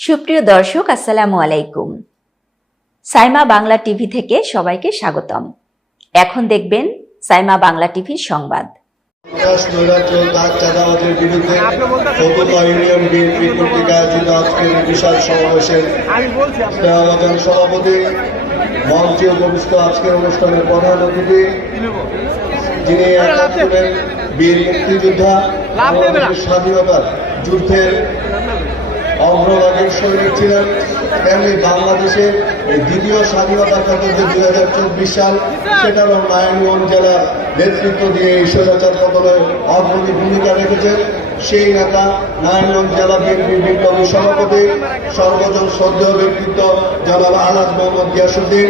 সুপ্রিয় দর্শক আসসালামু আলাইকুম। সাইমা বাংলা টিভি থেকে সবাইকে স্বাগতম। এখন দেখবেন সাইমা বাংলা টিভির সংবাদ। সভাপতি মঞ্চে উপবিষ্ট আজকের অনুষ্ঠানের প্রধান অতিথি যিনি বীর মুক্তিযোদ্ধা স্বাধীনতার যুদ্ধের অগ্রভাগের সৈনিক ছিলেন তেমনি বাংলাদেশের দ্বিতীয় স্বাধীনতা যুদ্ধে দুই হাজার চব্বিশ সাল, সেটারও নারায়ণগঞ্জ জেলার নেতৃত্ব দিয়ে এই স্বৈরাচার পতনে অগ্রণী ভূমিকা রেখেছেন। সেই নেতা নারায়ণগঞ্জ জেলা বিএনপি বিপ্লবী সভাপতি, সর্বজন শ্রদ্ধেয় ব্যক্তিত্ব জনাব আলাদ মোহাম্মদ গিয়াসুদ্দিন।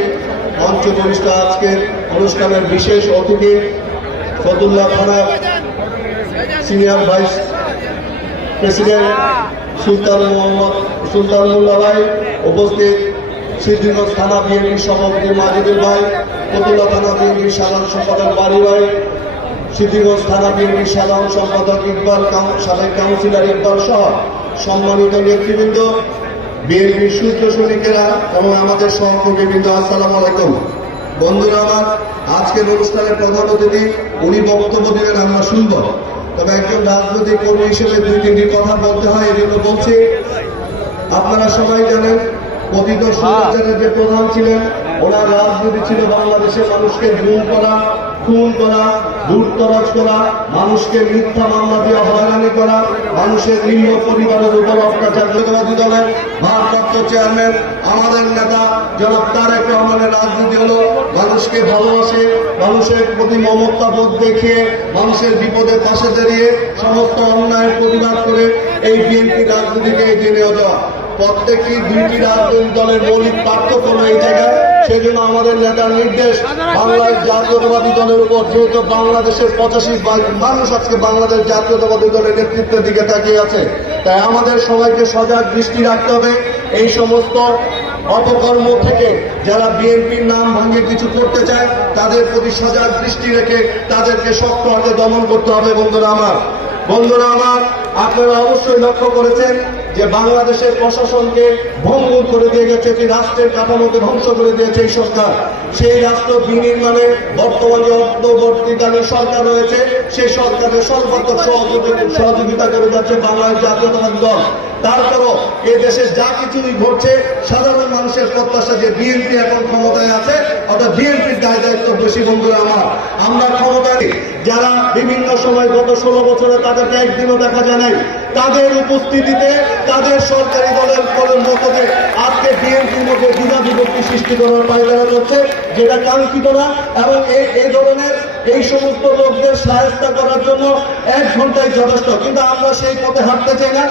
মঞ্চভূমিষ্ঠ আজকের অনুষ্ঠানের বিশেষ অতিথি ফতুল্লাহ থানার senior vice president Sultan Mohammad, Sultan Molla ভাই উপস্থিত সিদ্ধিগঞ্জ থানা বিএনপি সভাপতি মাজিদুল ভাই ফতুল্লা থানা বিএনপি সাধারণ সম্পাদক বাড়ি ভাই সিদ্ধিগঞ্জ থানা বিএনপি সাধারণ সম্পাদক ইকবাল সাবেক কাউন্সিলর ইকবাল সহ সম্মানিত নেতৃবৃন্দ বিএনপির সূত্র সৈনিকেরা এবং আমাদের সহকর্মীবৃন্দ, আসসালামু আলাইকুম। বন্ধুরা আমার আজকের অনুষ্ঠানের প্রধান অতিথি, উনি বক্তব্য দিলেন আমরা শুনব। তবে একজন রাজনৈতিক কর্মী হিসেবে দুই তিনটি কথা বলতে হয়, এই জন্য বলছি, আপনারা সবাই জানেন পতিত যে প্রধান ছিলেন। ওনার রাজনীতি ছিল বাংলাদেশের মানুষকে গুম করা খুন করা, লুটতরাজ করা, মানুষকে মিথ্যা মামলা দিয়ে হয়রানি করা, মানুষের নিম্ন পরিবারের উপর অত্যাচার দলের ভারপ্রাপ্ত চেয়ারম্যান, আমাদের নেতা জনাব তারেক রহমানের রাজনীতি হলো, মানুষকে ভালোবাসে, মানুষের প্রতি মমতা বোধ দেখিয়ে, মানুষের বিপদের পাশে দাঁড়িয়ে সমস্ত অন্যায়ের প্রতিবাদ করে এই বিএনপি রাজনীতিকে এগিয়ে নিয়ে যাওয়া। প্রত্যেকটি দুইটি রাজনৈতিক দলের মৌলিক পার্থক্য এই জায়গায়। সেজন্য আমাদের নেতার নির্দেশ, বাংলার জাতীয়তাবাদী দলের উপর যেহেতু বাংলাদেশের পঁচাশি মানুষ আজকে বাংলাদেশ জাতীয়তাবাদী দলের নেতৃত্বের দিকে তাকিয়ে আছে। তাই আমাদের সবাইকে সজাগ দৃষ্টি রাখতে হবে। এই সমস্ত অপকর্ম থেকে যারা বিএনপির নাম ভাঙে কিছু করতে চায়, তাদের প্রতি সজাগ দৃষ্টি রেখে তাদেরকে শক্ত হাতে দমন করতে হবে, বন্ধুরা আমার। বন্ধুরা আমার, আপনারা অবশ্যই লক্ষ্য করেছেন যে বাংলাদেশের প্রশাসনকে ভঙ্গুর করে দিয়ে গেছে একটি রাষ্ট্রের কাঠামোকে ধ্বংস করে দিয়েছে এই সরকার, সেই রাষ্ট্র বিনির্মাণে বর্তমান যে অন্তর্বর্তীকালীন সরকার রয়েছে, সেই সরকারের সর্বাত্মক সহযোগি- সহযোগিতা করে যাচ্ছে বাংলাদেশ জাতীয়তাবাদী দল। তারপরও এই দেশে যা কিছুই ঘটছে, সাধারণ মানুষের প্রত্যাশা যে বিএনপি এখন ক্ষমতায় আছে, অর্থাৎ বিএনপির দায় দায়িত্ব বেশি বন্ধুরা আমার। আমরা ক্ষমতায় যারা বিভিন্ন সময় গত ষোলো বছরে তাদেরকে একদিনও দেখা যায় নাই। তাদের উপস্থিতিতে তাদের সরকারি দলের দলের মতকে আজকে বিএনপির মধ্যে দ্বিধা বিভক্তি সৃষ্টি করার পায়দারা করছে যেটা কাঙ্ক্ষিত না। এবং এই ধরনের এই সমস্ত লোকদের সাহায্য করার জন্য এক ঘন্টায় যথেষ্ট। কিন্তু আমরা সেই পথে হাঁটতে চাই না।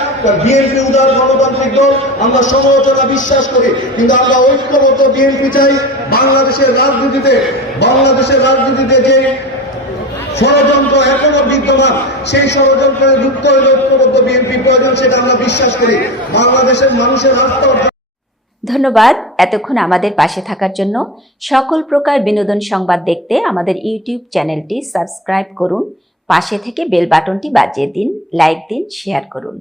বিএনপি উদার গণতান্ত্রিক দল, আমরা সমালোচনা বিশ্বাস করি। কিন্তু আমরা ঐক্যবদ্ধ বিএনপি চাই বাংলাদেশের রাজনীতিতে। বাংলাদেশের রাজনীতিতে যে ষড়যন্ত্র এখনও বিদ্যমান। সেই ষড়যন্ত্রে যুক্ত হয়ে ঐক্যবদ্ধ বিএনপি প্রয়োজন, সেটা আমরা বিশ্বাস করি। বাংলাদেশের মানুষের আস্থা ধন্যবাদ এতক্ষণ আমাদের পাশে থাকার জন্য। সকল প্রকার বিনোদন সংবাদ দেখতে আমাদের ইউটিউব চ্যানেলটি সাবস্ক্রাইব করুন। পাশে থেকে বেল বাটনটি বাজিয়ে দিন, লাইক দিন, শেয়ার করুন।